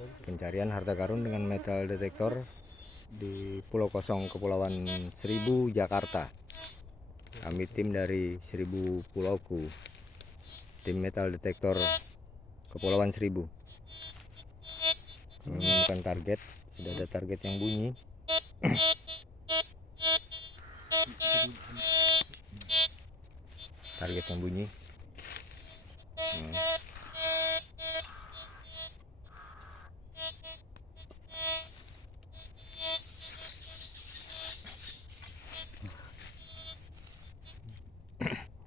Pencarian harta karun dengan metal detektor di Pulau Kosong, Kepulauan Seribu, Jakarta. Kami tim dari Seribu Pulauku, tim metal detektor Kepulauan Seribu. Kami menemukan target, sudah ada target yang bunyi. Target yang bunyi.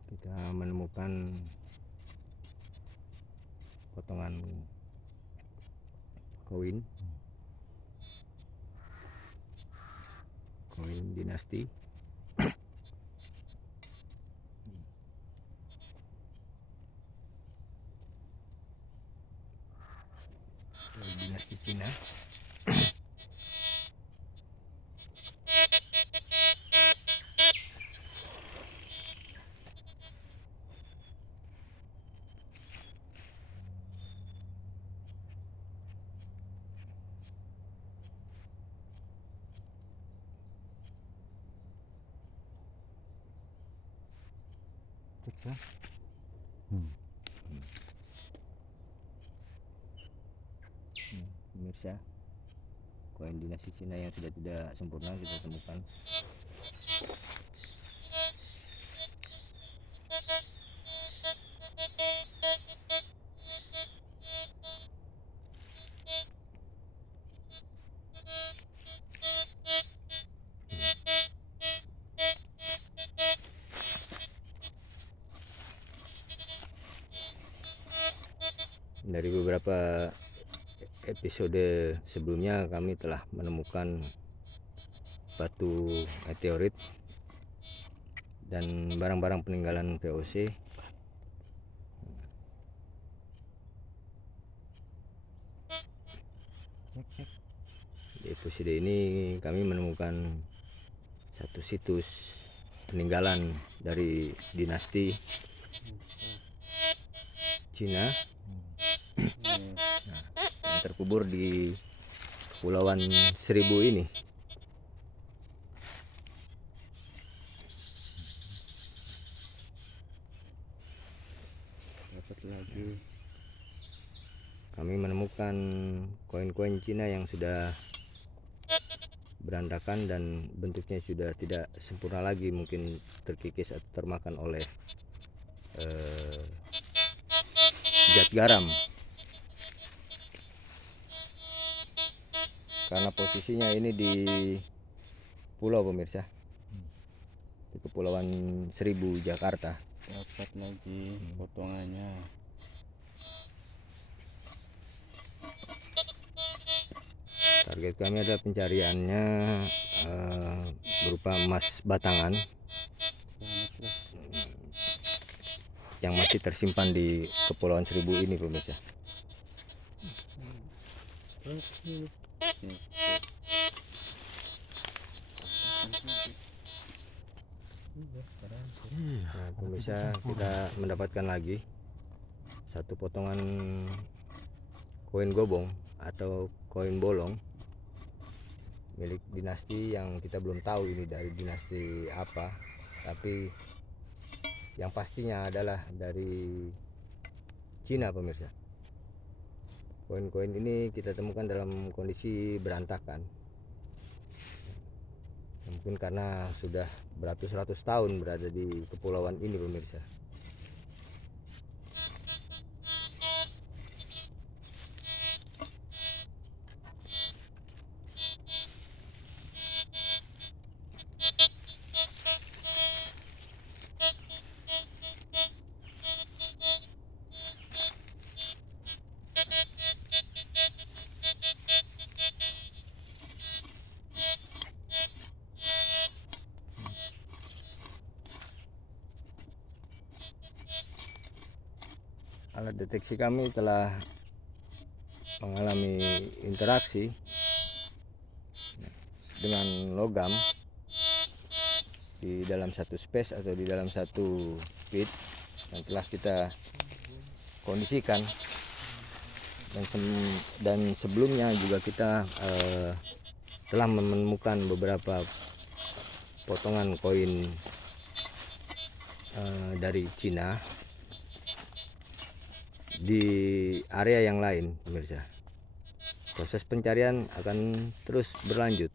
Kita menemukan potongan koin dinasti. Dinasti Cina. Pemirsa, koin dinasti Cina yang sudah tidak sempurna kita temukan. Dari beberapa episode sebelumnya kami telah menemukan batu meteorit dan barang-barang peninggalan VOC. Di episode ini kami menemukan satu situs peninggalan dari dinasti Cina yang terkubur di Kepulauan Seribu ini. Dapat lagi. Kami menemukan koin-koin Cina yang sudah berantakan dan bentuknya sudah tidak sempurna lagi, mungkin terkikis atau termakan oleh zat garam. Karena posisinya ini di pulau, pemirsa, di Kepulauan Seribu, Jakarta. Dapat lagi potongannya. Target kami ada pencariannya berupa emas batangan yang masih tersimpan di Kepulauan Seribu ini, pemirsa. Nah, pemirsa, kita mendapatkan lagi satu potongan koin gobong atau koin bolong milik dinasti yang kita belum tahu ini dari dinasti apa, tapi yang pastinya adalah dari Cina, pemirsa. Koin-koin ini kita temukan dalam kondisi berantakan, mungkin karena sudah beratus-ratus tahun berada di kepulauan ini, pemirsa. Alat deteksi kami telah mengalami interaksi dengan logam di dalam satu space atau di dalam satu pit yang telah kita kondisikan dan sebelumnya juga kita telah menemukan beberapa potongan koin dari Cina di area yang lain, pemirsa. Proses pencarian akan terus berlanjut.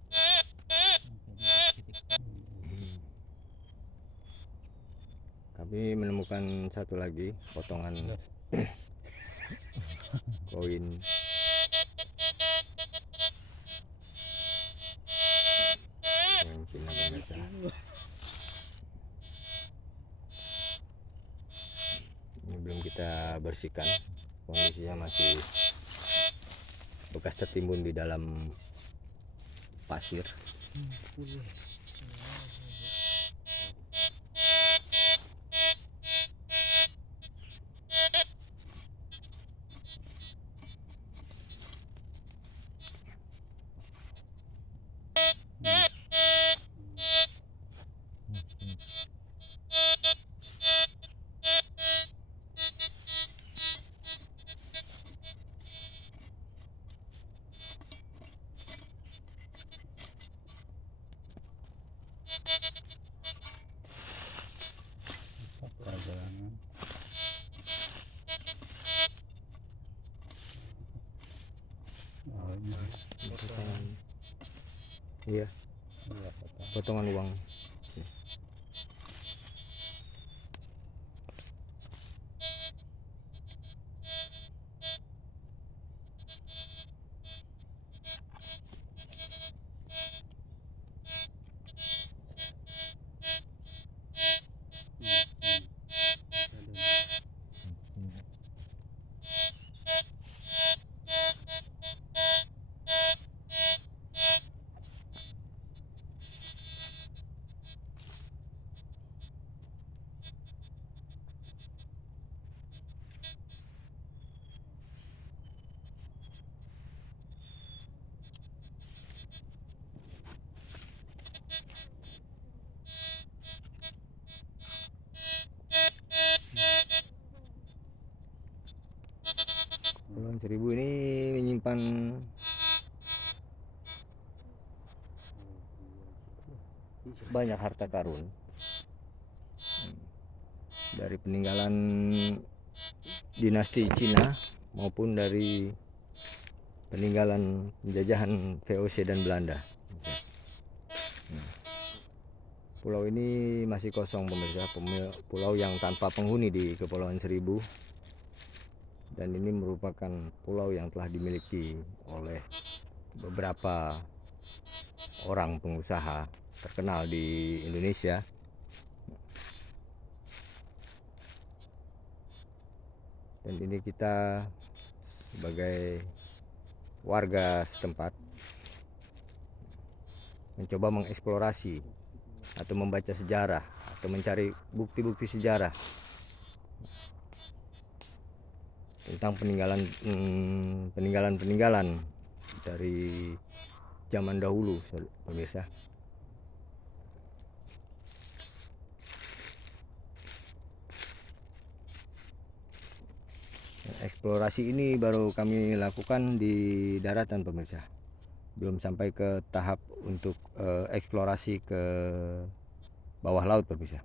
Kami menemukan satu lagi potongan koin Cina, pemirsa. Ini belum kita bersihkan, kondisinya masih bekas tertimbun di dalam pasir. Perjalanan. Oh, ini. Iya, Iya, potong. potongan uang. Kepulauan Seribu ini menyimpan banyak harta karun dari peninggalan dinasti Cina maupun dari peninggalan penjajahan VOC dan Belanda. Pulau ini masih kosong, pemirsa. Pulau yang tanpa penghuni di Kepulauan Seribu, dan ini merupakan pulau yang telah dimiliki oleh beberapa orang pengusaha terkenal di Indonesia. Dan ini kita sebagai warga setempat mencoba mengeksplorasi atau membaca sejarah atau mencari bukti-bukti sejarah tentang peninggalan dari zaman dahulu, pemirsa. Eksplorasi ini baru kami lakukan di daratan, pemirsa. Belum sampai ke tahap untuk eksplorasi ke bawah laut, pemirsa.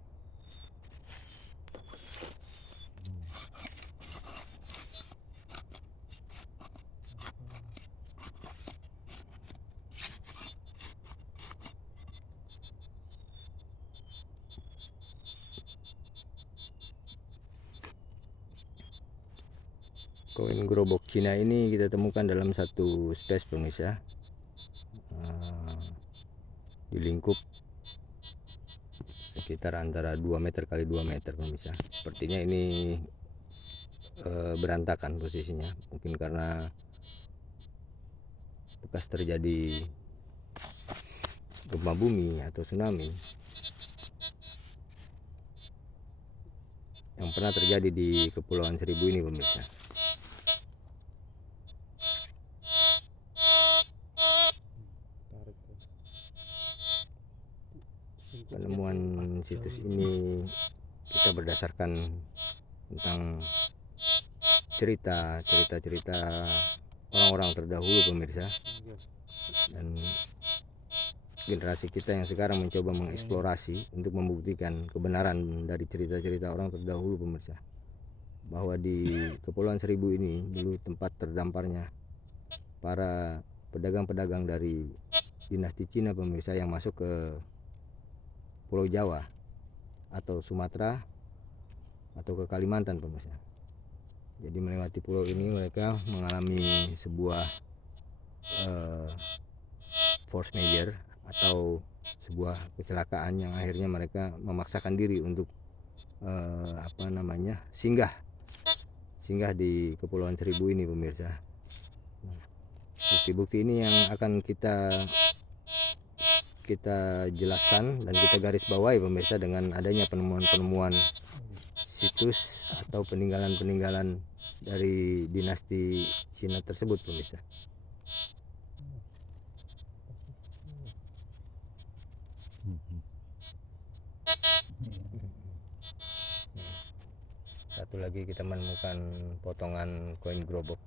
Koin gerobok Cina ini kita temukan dalam satu space, pemirsa, di lingkup sekitar antara 2 meter kali 2 meter, pemirsa. Sepertinya ini berantakan posisinya, mungkin karena bekas terjadi gempa bumi atau tsunami yang pernah terjadi di Kepulauan Seribu ini, pemirsa. Penemuan situs ini kita berdasarkan tentang cerita orang-orang terdahulu pemirsa, dan generasi kita yang sekarang mencoba mengeksplorasi untuk membuktikan kebenaran dari cerita-cerita orang terdahulu pemirsa, bahwa di Kepulauan Seribu ini dulu tempat terdamparnya para pedagang-pedagang dari dinasti Cina pemirsa yang masuk ke Pulau Jawa atau Sumatera atau ke Kalimantan pemirsa. Jadi melewati pulau ini mereka mengalami sebuah force major atau sebuah kecelakaan yang akhirnya mereka memaksakan diri untuk singgah di Kepulauan Seribu ini pemirsa. Bukti-bukti ini yang akan kita jelaskan dan kita garis bawahi pemirsa dengan adanya penemuan-penemuan situs atau peninggalan-peninggalan dari dinasti Cina tersebut pemirsa. Satu lagi kita menemukan potongan koin gerobak.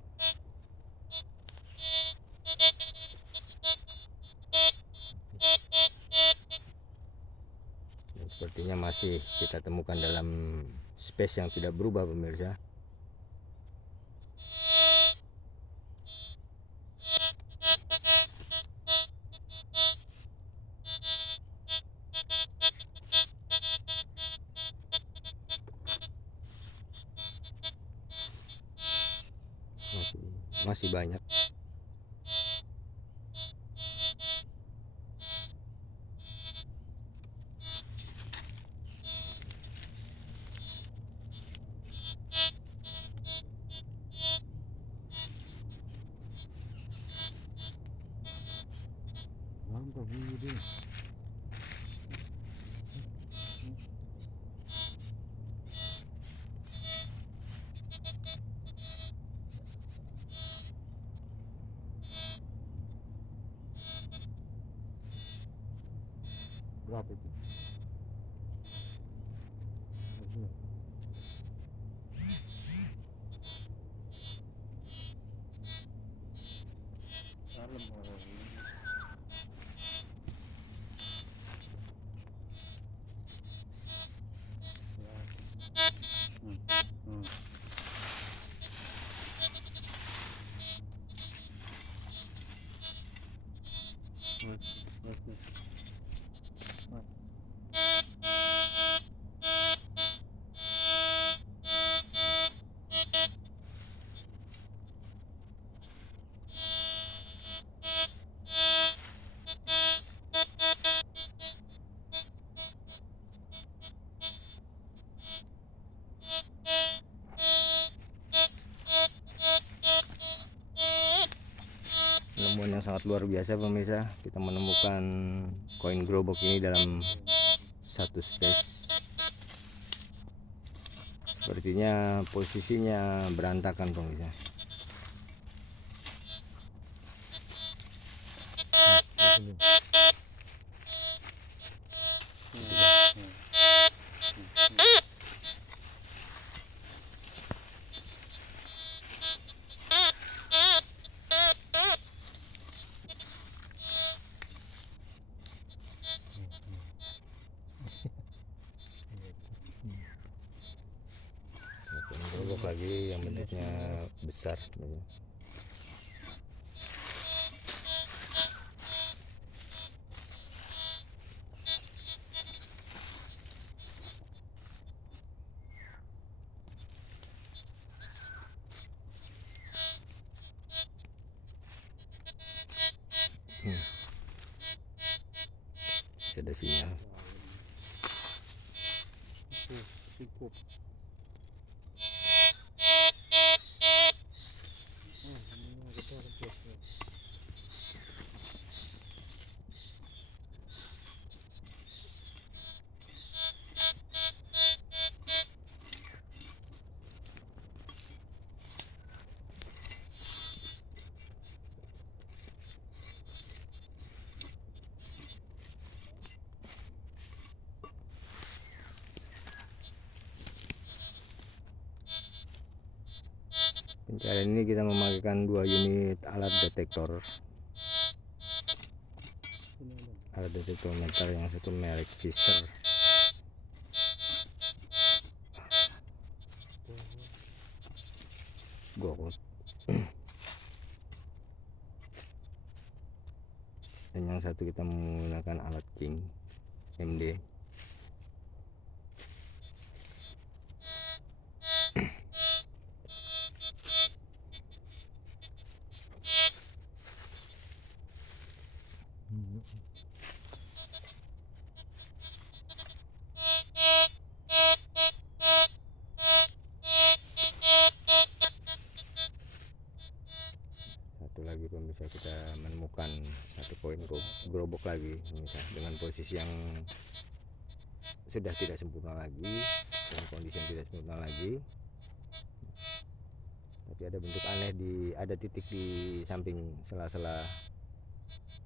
Dan sepertinya masih kita temukan dalam space yang tidak berubah pemirsa. Masih banyak. Berapa itu? Penemuan yang sangat luar biasa pemirsa. Kita menemukan koin gerobak ini dalam satu space. Sepertinya posisinya berantakan pemirsa. Gerobak lagi yang bentuknya besar. Ada sinyal. Cukup. Pencarian ini kita memakai 2 unit alat detektor. Alat detektor metal, yang satu merek Fisher. Gokut. Dan yang satu kita menggunakan alat King MD. Satu lagi pemirsa, kita menemukan satu koin gerobok lagi pemirsa, dengan posisi yang sudah tidak sempurna lagi, dengan kondisi yang tidak sempurna lagi, tapi ada bentuk aneh, ada titik di samping sela-sela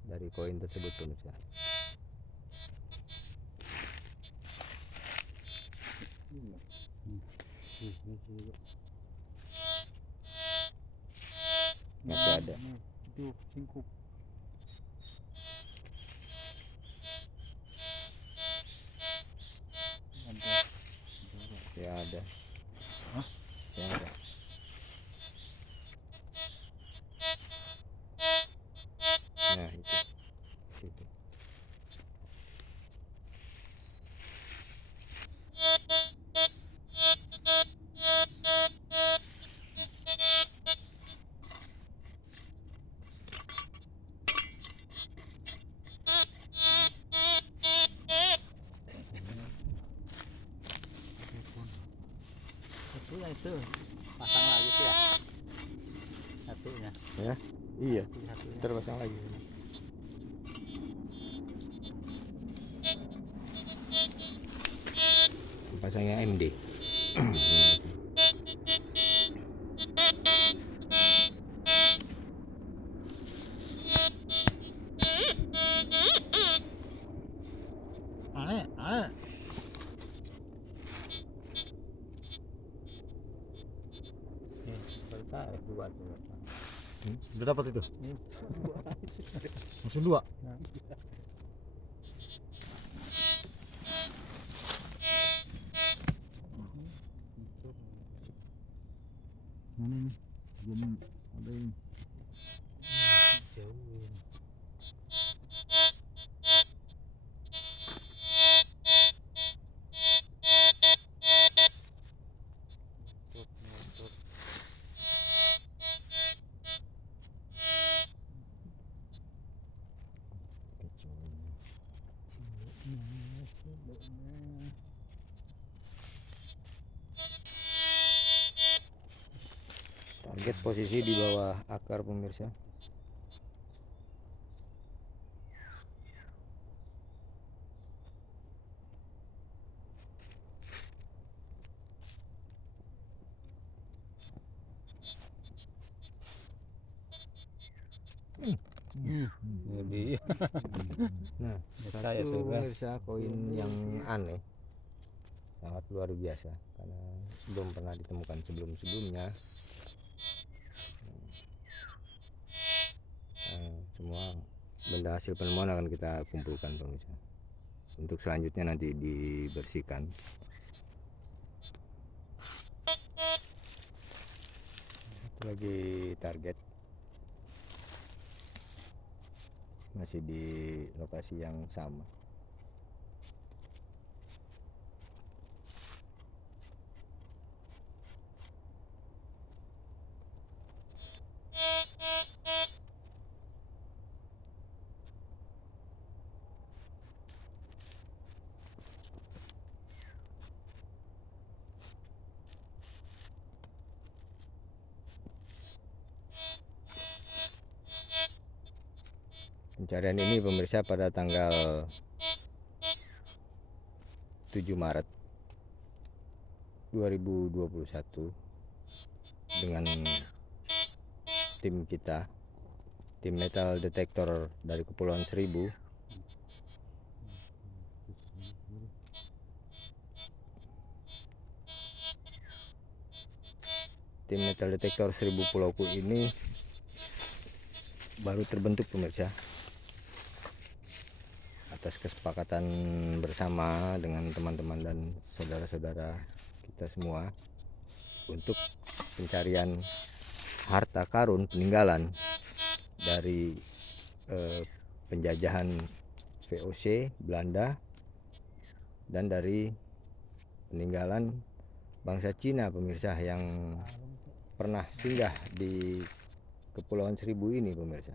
dari koin tersebut pemirsa. Masih ada. Itu singkup. Ya ada. Hah? Ya ada. Nah itu. Satu yang itu pasang lagi tuh ya. Satunya. Ya, iya. Satunya. Terpasang lagi. Pasangnya MD. Ae. Kita dua tuh. Udah dapat itu? Ini Langsung 2. Mana ini? Belum ada ini. jauh. Target posisi di bawah akar pemirsa. Lebih. Nah, Saya satu tuh, Mas. pemirsa koin yang aneh, sangat luar biasa karena belum pernah ditemukan sebelumnya. Semua benda hasil penemuan akan kita kumpulkan pemirsa. Untuk selanjutnya nanti dibersihkan. Satu lagi target, masih di lokasi yang sama. Pencarian ini pemirsa pada tanggal 7 Maret 2021 dengan tim kita, tim metal detektor dari Kepulauan Seribu. tim metal detektor 1000 Pulauku ini baru terbentuk pemirsa, atas kesepakatan bersama dengan teman-teman dan saudara-saudara kita semua untuk pencarian harta karun peninggalan dari penjajahan VOC Belanda dan dari peninggalan bangsa Cina pemirsa yang pernah singgah di Kepulauan Seribu ini pemirsa.